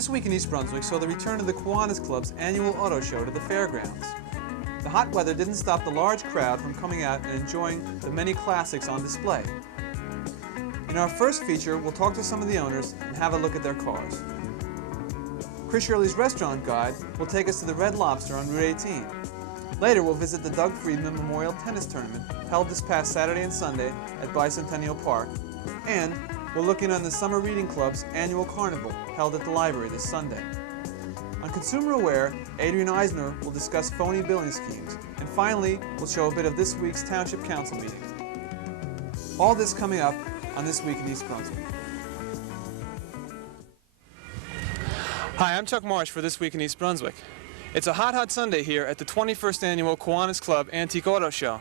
This week in East Brunswick saw the return of the Kiwanis Club's annual auto show to the fairgrounds. The hot weather didn't stop the large crowd from coming out and enjoying the many classics on display. In our first feature, we'll talk to some of the owners and have a look at their cars. Shirley's restaurant guide will take us to the Red Lobster on Route 18. Later, we'll visit the Friedman Memorial Tennis Tournament held this past Saturday and Sunday at Bicentennial Park, and we'll look in on the Summer Reading Club's annual Carnival held at the library this Sunday. On Consumer Aware, Adrian Eisner will discuss phony billing schemes, and finally, we'll show a bit of this week's Township Council meeting. All this coming up on This Week in East Brunswick. Hi, I'm Chuck Marsh for This Week in East Brunswick. It's a hot Sunday here at the 21st Annual Kiwanis Club Antique Auto Show.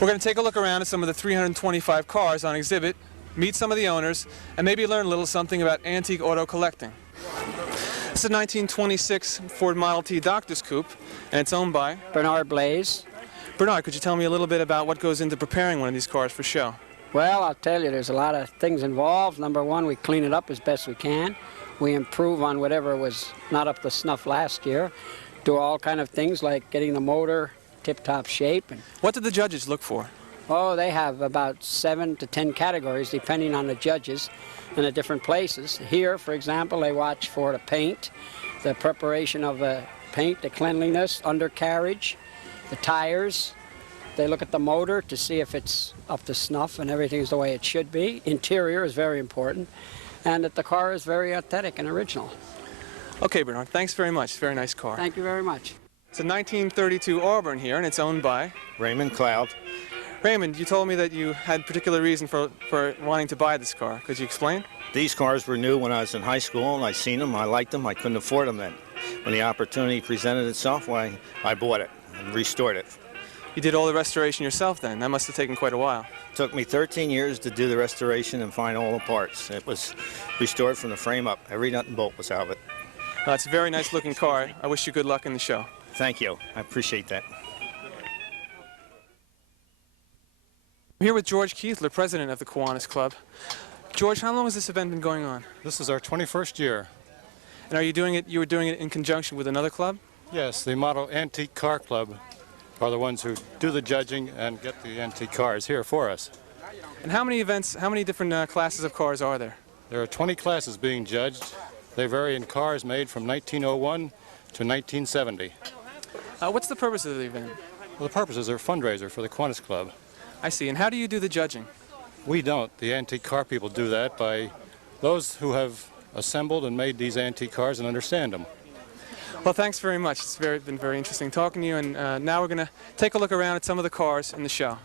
We're going to take a look around at some of the 325 cars on exhibit, meet some of the owners, and maybe learn a little something about antique auto collecting. This is a 1926 Ford Model T Doctor's Coupe, and it's owned by Bernard Blaze. Bernard, could you tell me a little bit about what goes into preparing one of these cars for show? Well, I'll tell you, there's a lot of things involved. Number one, we clean it up as best we can. We improve on whatever was not up to snuff last year. Do all kind of things like getting the motor tip-top shape. What did the judges look for? Oh, they have about 7 to 10 categories depending on the judges in the different places. Here, for example, they watch for the paint, the preparation of the paint, the cleanliness, undercarriage, the tires. They look at the motor to see if it's up to snuff and everything is the way it should be. Interior is very important, and that the car is very aesthetic and original. Okay, Bernard, thanks very much. It's a very nice car. Thank you very much. It's a 1932 Auburn here, and it's owned by Raymond Cloud. Raymond, you told me that you had particular reason for wanting to buy this car. Could you explain? These cars were new when I was in high school, and I seen them, I liked them, I couldn't afford them then. When the opportunity presented itself, why, I bought it and restored it. You did all the restoration yourself then? That must have taken quite a while. It took me 13 years to do the restoration and find all the parts. It was restored from the frame up. Every nut and bolt was out of it. Well, it's a very nice looking car. I wish you good luck in the show. Thank you. I appreciate that. I'm here with George Keithler, president of the Kiwanis Club. George, how long has this event been going on? This is our 21st year. And you were doing it in conjunction with another club? Yes, the Model Antique Car Club are the ones who do the judging and get the antique cars here for us. And how many different classes of cars are there? There are 20 classes being judged. They vary in cars made from 1901 to 1970. What's the purpose of the event? Well, the purpose is a fundraiser for the Kiwanis Club. I see. And how do you do the judging? We don't. The antique car people do that by those who have assembled and made these antique cars and understand them. Well, thanks very much. It's been very interesting talking to you, and now we're going to take a look around at some of the cars in the show.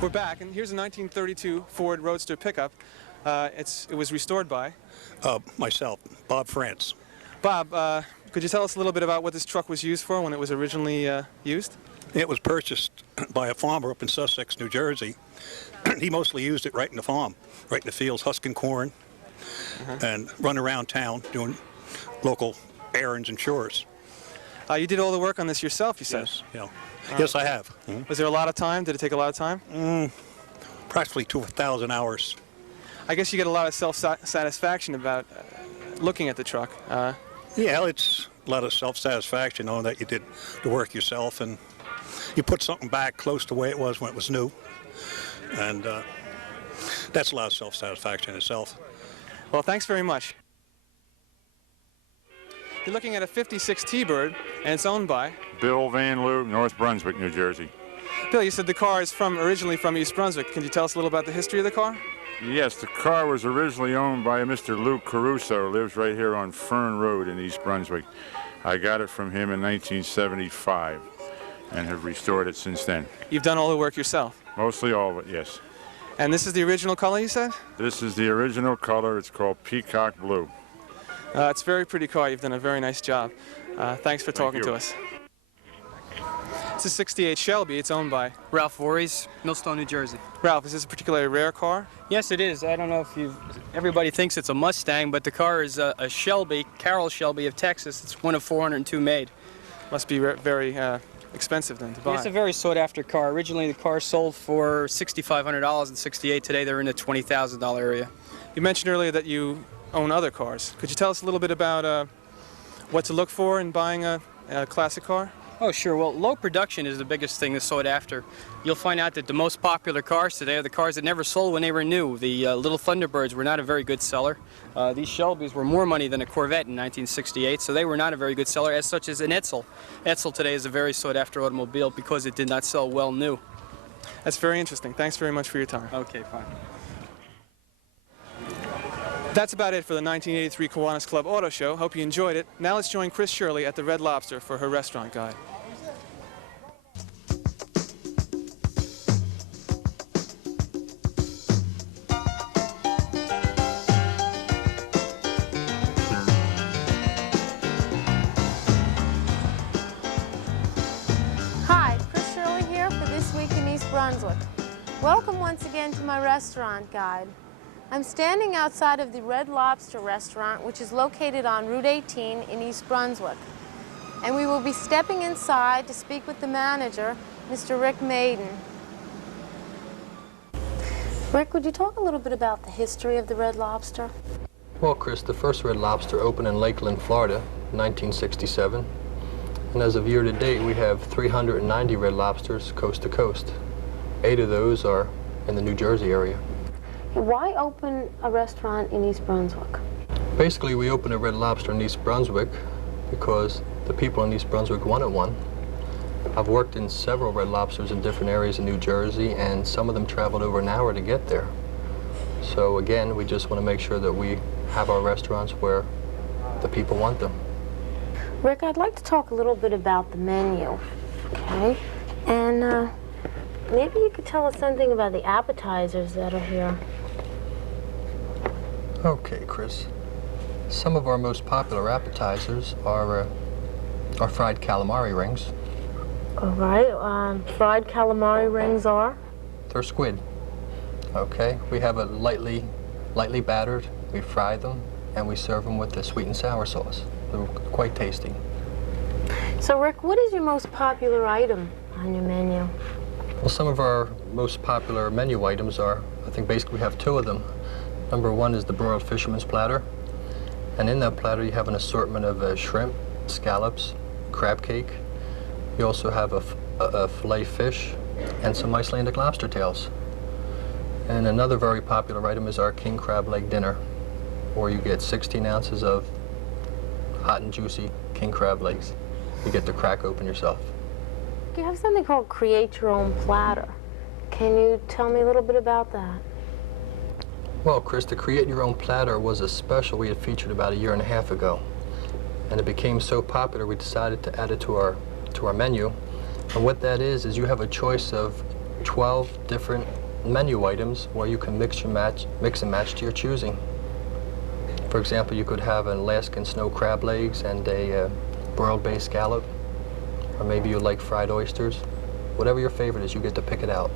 We're back, and here's a 1932 Ford Roadster pickup. It was restored by? Myself, Bob France. Bob, could you tell us a little bit about what this truck was used for when it was originally used? It was purchased by a farmer up in Sussex, New Jersey. He mostly used it right in the farm, right in the fields, husking corn, and run around town doing local errands and chores. You did all the work on this yourself, you said? Yes, yeah. Yes, I have. Was there a lot of time? Did it take a lot of time? Practically 2,000 hours. I guess you get a lot of self-satisfaction about looking at the truck. Yeah, it's a lot of self-satisfaction knowing that you did the work yourself and you put something back close to the way it was when it was new. And that's a lot of self-satisfaction in itself. Well, thanks very much. You're looking at a 56 T-Bird, and it's owned by? Bill Van Loo, North Brunswick, New Jersey. Bill, you said the car is originally from East Brunswick. Can you tell us a little about the history of the car? Yes, the car was originally owned by a Mr. Lou Caruso, who lives right here on Fern Road in East Brunswick. I got it from him in 1975 and have restored it since then. You've done all the work yourself? Mostly all of it, yes. And this is the original color, you said? This is the original color. It's called Peacock Blue. It's a very pretty car. You've done a very nice job. Thanks for talking to us. It's a 68 Shelby. It's owned by? Ralph Voorhees, Millstone, New Jersey. Ralph, is this a particularly rare car? Yes, it is. I don't know if everybody thinks it's a Mustang, but the car is a Shelby, Carroll Shelby of Texas. It's one of 402 made. Must be very expensive then to buy. It's a very sought-after car. Originally, the car sold for $6,500 in '68. Today, they're in the $20,000 area. You mentioned earlier that you own other cars. Could you tell us a little bit about what to look for in buying a classic car? Oh, sure. Well, low production is the biggest thing that's sought after. You'll find out that the most popular cars today are the cars that never sold when they were new. The little Thunderbirds were not a very good seller. These Shelbys were more money than a Corvette in 1968, so they were not a very good seller, as such as an Edsel. Edsel today is a very sought-after automobile because it did not sell well new. That's very interesting. Thanks very much for your time. Okay, fine. That's about it for the 1983 Kiwanis Club Auto Show. Hope you enjoyed it. Now let's join Chris Shirley at the Red Lobster for her restaurant guide. Hi, Chris Shirley here for This Week in East Brunswick. Welcome once again to my restaurant guide. I'm standing outside of the Red Lobster restaurant, which is located on Route 18 in East Brunswick. And we will be stepping inside to speak with the manager, Mr. Rick Maiden. Rick, would you talk a little bit about the history of the Red Lobster? Well, Chris, the first Red Lobster opened in Lakeland, Florida, 1967. And as of year to date, we have 390 Red Lobsters coast to coast. 8 of those are in the New Jersey area. Why open a restaurant in East Brunswick? Basically, we opened a Red Lobster in East Brunswick because the people in East Brunswick wanted one. I've worked in several Red Lobsters in different areas in New Jersey, and some of them traveled over an hour to get there. So again, we just want to make sure that we have our restaurants where the people want them. Rick, I'd like to talk a little bit about the menu, okay? And maybe you could tell us something about the appetizers that are here. Okay, Chris. Some of our most popular appetizers are fried calamari rings. All right, fried calamari rings are? They're squid. Okay, we have a lightly battered. We fry them, and we serve them with the sweet and sour sauce. They're quite tasty. So, Rick, what is your most popular item on your menu? Well, some of our most popular menu items are, I think basically we have 2 of them. Number 1 is the broiled fisherman's platter. And in that platter you have an assortment of shrimp, scallops, crab cake. You also have a filet fish and some Icelandic lobster tails. And another very popular item is our king crab leg dinner, where you get 16 ounces of hot and juicy king crab legs. You get to crack open yourself. You have something called Create Your Own Platter. Can you tell me a little bit about that? Well, Chris, the Create Your Own Platter was a special we had featured about 1.5 years ago. And it became so popular we decided to add it to our menu. And what that is you have a choice of 12 different menu items where you can mix and match to your choosing. For example, you could have an Alaskan snow crab legs and a broiled bay scallop. Or maybe you like fried oysters. Whatever your favorite is, you get to pick it out.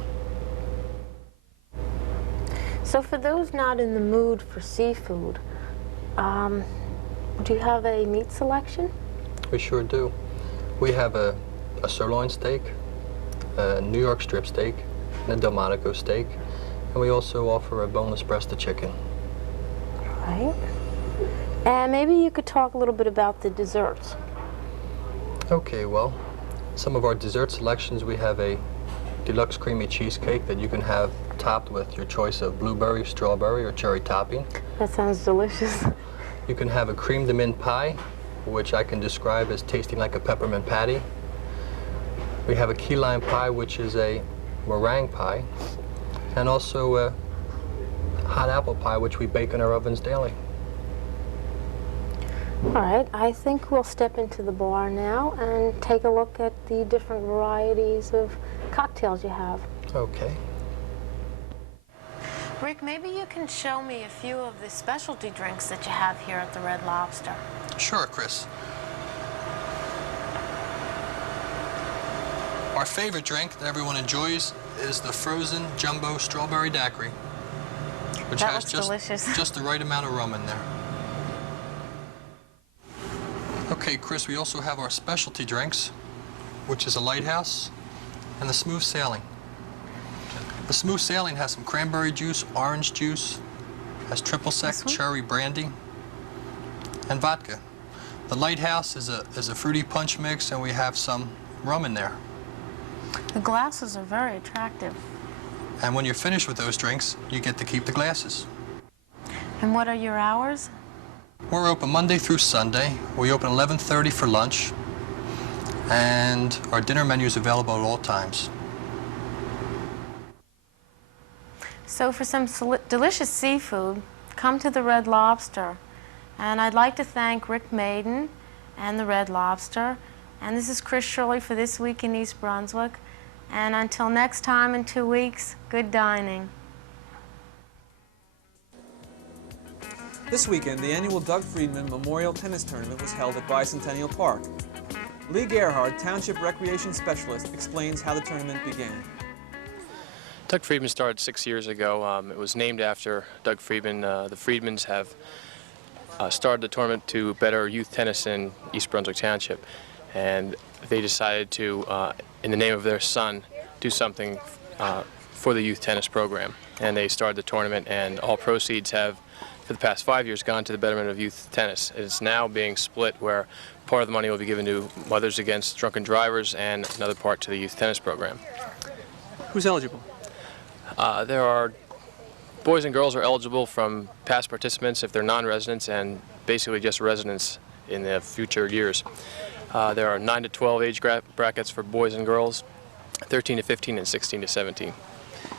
So for those not in the mood for seafood, do you have a meat selection? We sure do. We have a sirloin steak, a New York strip steak, and a Delmonico steak, and we also offer a boneless breast of chicken. Right. And maybe you could talk a little bit about the desserts. Okay, well, some of our dessert selections, we have a deluxe creamy cheesecake that you can have topped with your choice of blueberry, strawberry, or cherry topping. That sounds delicious. You can have a cream de mint pie, which I can describe as tasting like a peppermint patty. We have a key lime pie, which is a meringue pie, and also a hot apple pie, which we bake in our ovens daily. All right, I think we'll step into the bar now and take a look at the different varieties of cocktails you have. Okay. Rick, maybe you can show me a few of the specialty drinks that you have here at the Red Lobster. Sure, Chris. Our favorite drink that everyone enjoys is the frozen jumbo strawberry daiquiri, which That has looks delicious. just the right amount of rum in there. Okay, Chris, we also have our specialty drinks, which is a lighthouse and the smooth sailing. The smooth sailing has some cranberry juice, orange juice, has triple sec cherry brandy, and vodka. The lighthouse is a fruity punch mix, and we have some rum in there. The glasses are very attractive. And when you're finished with those drinks, you get to keep the glasses. And what are your hours? We're open Monday through Sunday. We open 11:30 for lunch, and our dinner menu is available at all times. So for some delicious seafood, come to the Red Lobster. And I'd like to thank Rick Maiden and the Red Lobster. And this is Chris Shirley for This Week in East Brunswick. And until next time in 2 weeks, good dining. This weekend, the annual Doug Friedman Memorial Tennis Tournament was held at Bicentennial Park. Lee Gerhard, Township Recreation Specialist, explains how the tournament began. Doug Friedman started 6 years ago. It was named after Doug Friedman. The Friedmans have started the tournament to better youth tennis in East Brunswick Township, and they decided to, in the name of their son, do something for the youth tennis program. And they started the tournament, and all proceeds have, for the past 5 years, gone to the betterment of youth tennis. It's now being split where part of the money will be given to Mothers Against Drunken Drivers and another part to the youth tennis program. Who's eligible? There are boys and girls are eligible from past participants if they're non-residents, and basically just residents in the future years. There are 9 to 12 age brackets for boys and girls, 13 to 15, and 16 to 17.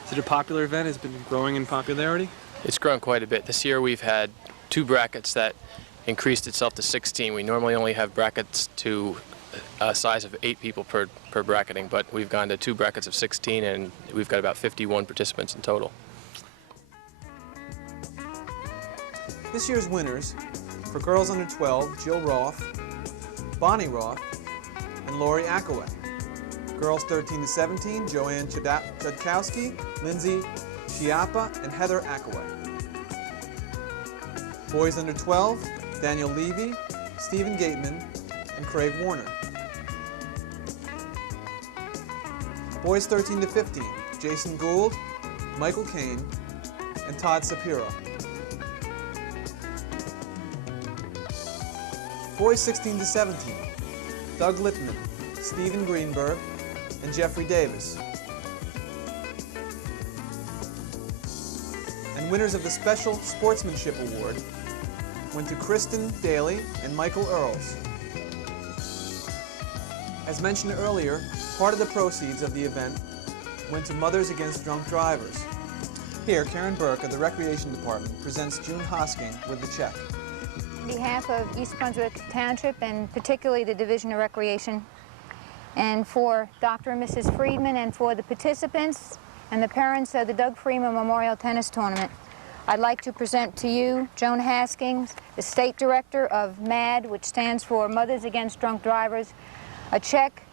Is it a popular event? Has it been growing in popularity? It's grown quite a bit. This year we've had 2 brackets that increased itself to 16. We normally only have brackets to a size of 8 people per bracketing, but we've gone to 2 brackets of 16, and we've got about 51 participants in total. This year's winners, for girls under 12, Jill Roth, Bonnie Roth, and Lori Akaway. Girls 13 to 17, Joanne Chudkowski, Lindsay Chiappa, and Heather Akaway. Boys under 12, Daniel Levy, Stephen Gateman, and Craig Warner. Boys 13 to 15, Jason Gould, Michael Kane, and Todd Sapiro. Boys 16 to 17, Doug Littman, Stephen Greenberg, and Jeffrey Davis. And winners of the Special Sportsmanship Award went to Kristen Daly and Michael Earls. As mentioned earlier, part of the proceeds of the event went to Mothers Against Drunk Drivers. Here, Karen Burke of the Recreation Department presents June Hosking with the check. On behalf of East Brunswick Township, and particularly the Division of Recreation, and for Dr. and Mrs. Friedman, and for the participants and the parents of the Doug Friedman Memorial Tennis Tournament, I'd like to present to you Joan Haskins, the State Director of MAD, which stands for Mothers Against Drunk Drivers, a check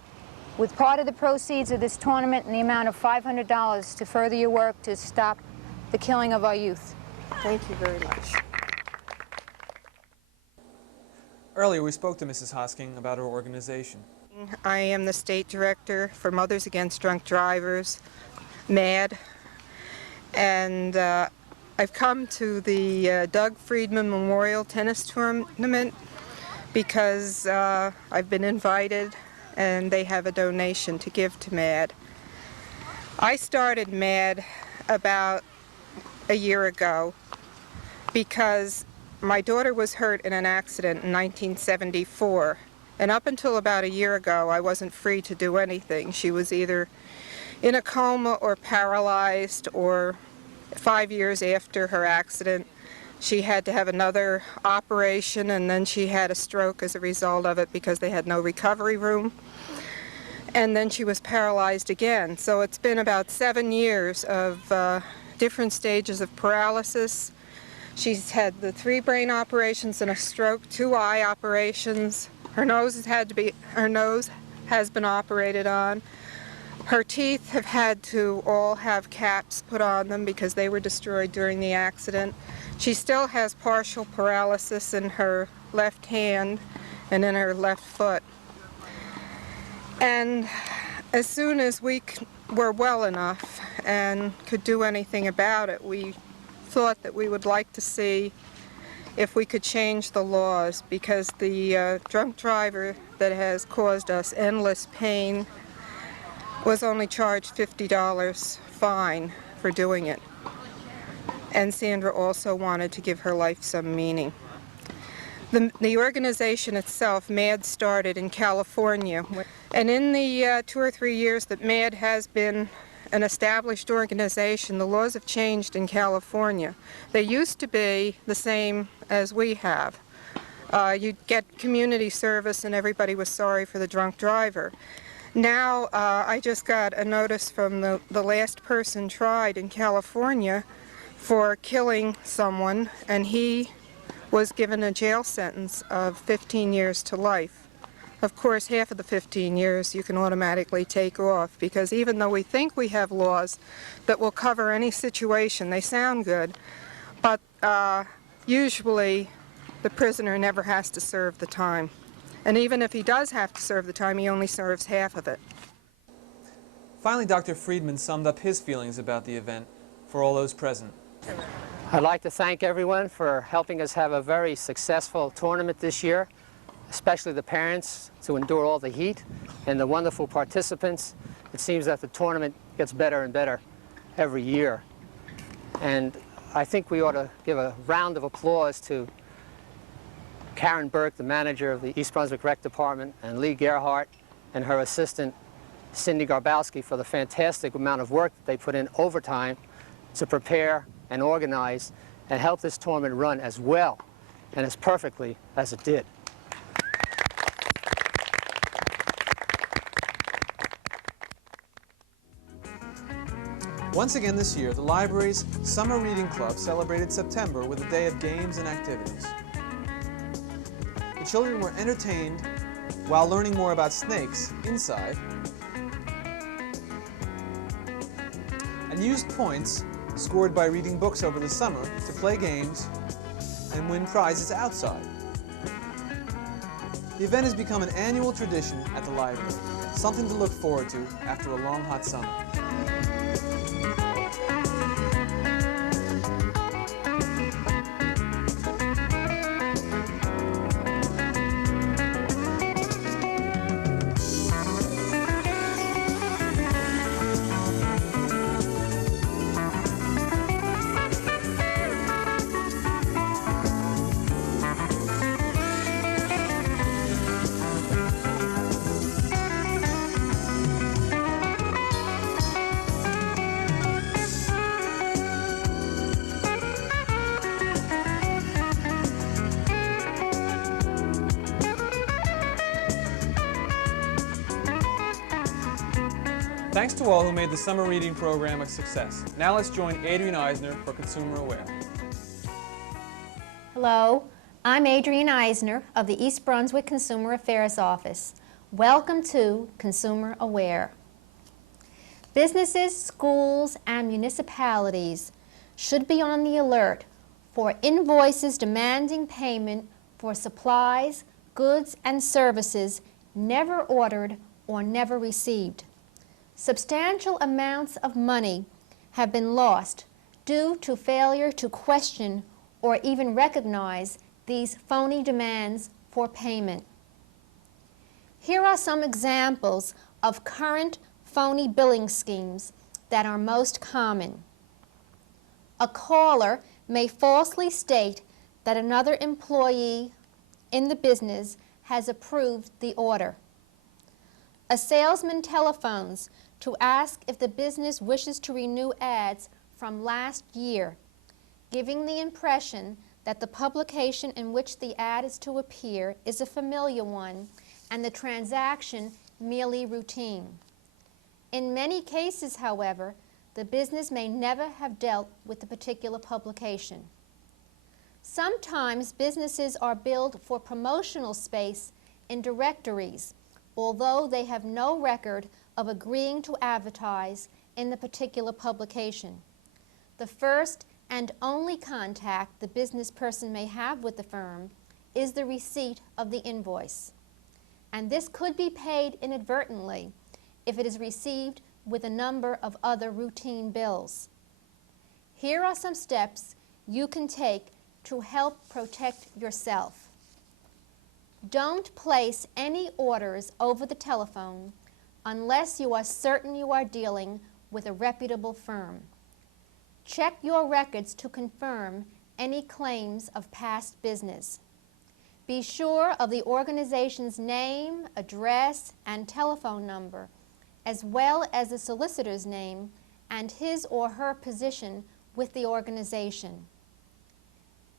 with part of the proceeds of this tournament in the amount of $500 to further your work to stop the killing of our youth. Thank you very much. Earlier, we spoke to Mrs. Hosking about her organization. I am the state director for Mothers Against Drunk Drivers, MAD, and I've come to the Doug Friedman Memorial Tennis Tournament because I've been invited and they have a donation to give to MAD. I started MAD about a year ago because my daughter was hurt in an accident in 1974, and up until about a year ago I wasn't free to do anything. She was either in a coma or paralyzed, or 5 years after her accident she had to have another operation, and then she had a stroke as a result of it because they had no recovery room. And then she was paralyzed again. So it's been about 7 years of different stages of paralysis. She's had the 3 brain operations and a stroke, 2 eye operations. Her nose has been operated on. Her teeth have had to all have caps put on them because they were destroyed during the accident. She still has partial paralysis in her left hand and in her left foot. And as soon as we were well enough and could do anything about it, we thought that we would like to see if we could change the laws, because the drunk driver that has caused us endless pain was only charged $50 fine for doing it. And Sandra also wanted to give her life some meaning. The organization itself, MAD, started in California. And in the 2 or 3 years that MAD has been an established organization, the laws have changed in California. They used to be the same as we have. You'd get community service and everybody was sorry for the drunk driver. Now, I just got a notice from the last person tried in California for killing someone, and he was given a jail sentence of 15 years to life. Of course, half of the 15 years you can automatically take off, because even though we think we have laws that will cover any situation, they sound good, but usually the prisoner never has to serve the time. And even if he does have to serve the time, he only serves half of it. Finally, Dr. Friedman summed up his feelings about the event for all those present. I'd like to thank everyone for helping us have a very successful tournament this year, especially the parents to endure all the heat, and the wonderful participants. It seems that the tournament gets better and better every year. And I think we ought to give a round of applause to Karen Burke, the manager of the East Brunswick Rec Department, and Lee Gerhardt and her assistant Cindy Garbowski for the fantastic amount of work that they put in overtime to prepare and organize and help this tournament run as well and as perfectly as it did. Once again this year, the library's Summer Reading Club celebrated September with a day of games and activities. The children were entertained while learning more about snakes inside, and used points scored by reading books over the summer to play games and win prizes outside. The event has become an annual tradition at the library, something to look forward to after a long, hot summer. Thanks to all who made the summer reading program a success. Now let's join Adrienne Eisner for Consumer Aware. Hello, I'm Adrienne Eisner of the East Brunswick Consumer Affairs Office. Welcome to Consumer Aware. Businesses, schools, and municipalities should be on the alert for invoices demanding payment for supplies, goods, and services never ordered, or never received. Substantial amounts of money have been lost due to failure to question or even recognize these phony demands for payment. Here are some examples of current phony billing schemes that are most common. A caller may falsely state that another employee in the business has approved the order. A salesman telephones to ask if the business wishes to renew ads from last year, giving the impression that the publication in which the ad is to appear is a familiar one and the transaction merely routine. In many cases, however, the business may never have dealt with the particular publication. Sometimes businesses are billed for promotional space in directories, although they have no record of agreeing to advertise in the particular publication. The first and only contact the business person may have with the firm is the receipt of the invoice. And this could be paid inadvertently if it is received with a number of other routine bills. Here are some steps you can take to help protect yourself. Don't place any orders over the telephone unless you are certain you are dealing with a reputable firm. Check your records to confirm any claims of past business. Be sure of the organization's name, address, and telephone number, as well as the solicitor's name and his or her position with the organization.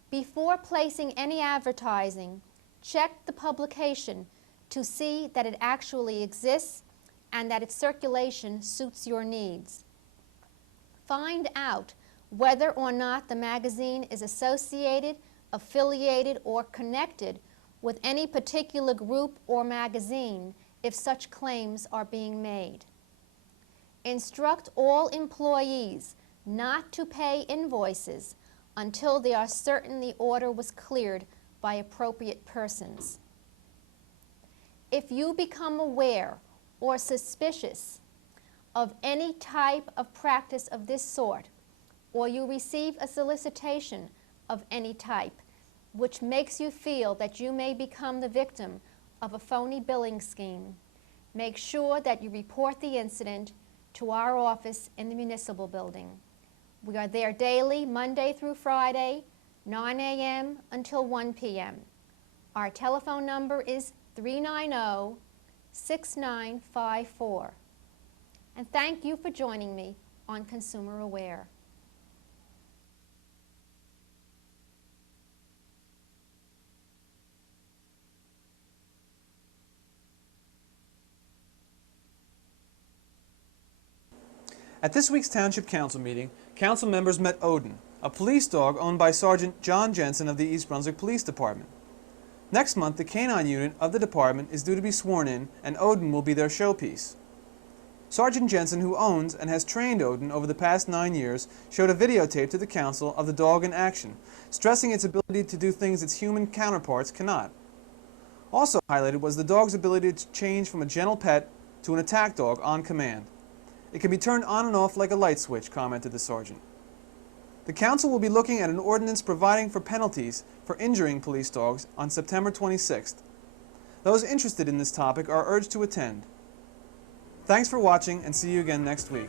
Before placing any advertising, check the publication to see that it actually exists and that its circulation suits your needs. Find out whether or not the magazine is associated, affiliated, or connected with any particular group or magazine if such claims are being made. Instruct all employees not to pay invoices until they are certain the order was cleared by appropriate persons. If you become aware or suspicious of any type of practice of this sort, or you receive a solicitation of any type which makes you feel that you may become the victim of a phony billing scheme, make sure that you report the incident to our office in the municipal building. We are there daily, Monday through Friday, 9 a.m. until 1 p.m. Our telephone number is 390-6954. And thank you for joining me on Consumer Aware. At this week's Township Council meeting, council members met Odin, a police dog owned by Sergeant John Jensen of the East Brunswick Police Department. Next month, the canine unit of the department is due to be sworn in, and Odin will be their showpiece. Sergeant Jensen, who owns and has trained Odin over the past 9 years, showed a videotape to the council of the dog in action, stressing its ability to do things its human counterparts cannot. Also highlighted was the dog's ability to change from a gentle pet to an attack dog on command. It can be turned on and off like a light switch, commented the sergeant. The council will be looking at an ordinance providing for penalties for injuring police dogs on September 26th. Those interested in this topic are urged to attend. Thanks for watching, and see you again next week.